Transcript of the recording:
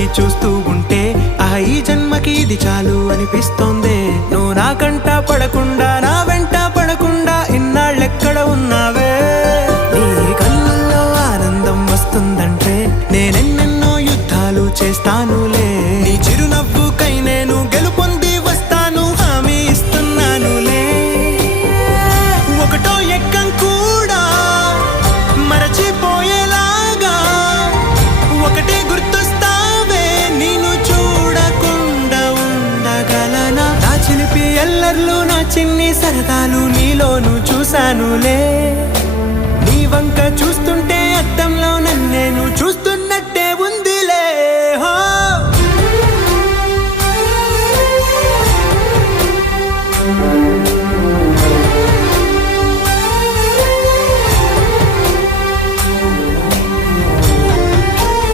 నిన్నే చూస్తూ ఉంటే ఈ జన్మకి ఇది చాలు అనిపిస్తోంది. నువ్వు నా కంట పడకుండా నా వెంట పడకుండా ఇన్నాళ్ళెక్కడ ఉన్నావే? నీ కళ్ళల్లో ఆనందం వస్తుందంటే నేనెన్నెన్నో యుద్ధాలు చేస్తానులే. నీ చిరునవ్వుకై నేను గెలుపొంది వస్తాను, హామీ ఇస్తున్నానులే. ఒకటో ఎక్కం కూడా మరచిపోయేలాగా ఒకటే గుర్తొస్తావే, నేను చూడకుండా ఉండగలనా? నా చిలిపి ఎల్లర్లు నా చిన్ని సరదాలు నీలోను చూశానులే. నీ వంక చూస్తుంటే అద్దంలో నన్నేను చూస్తూ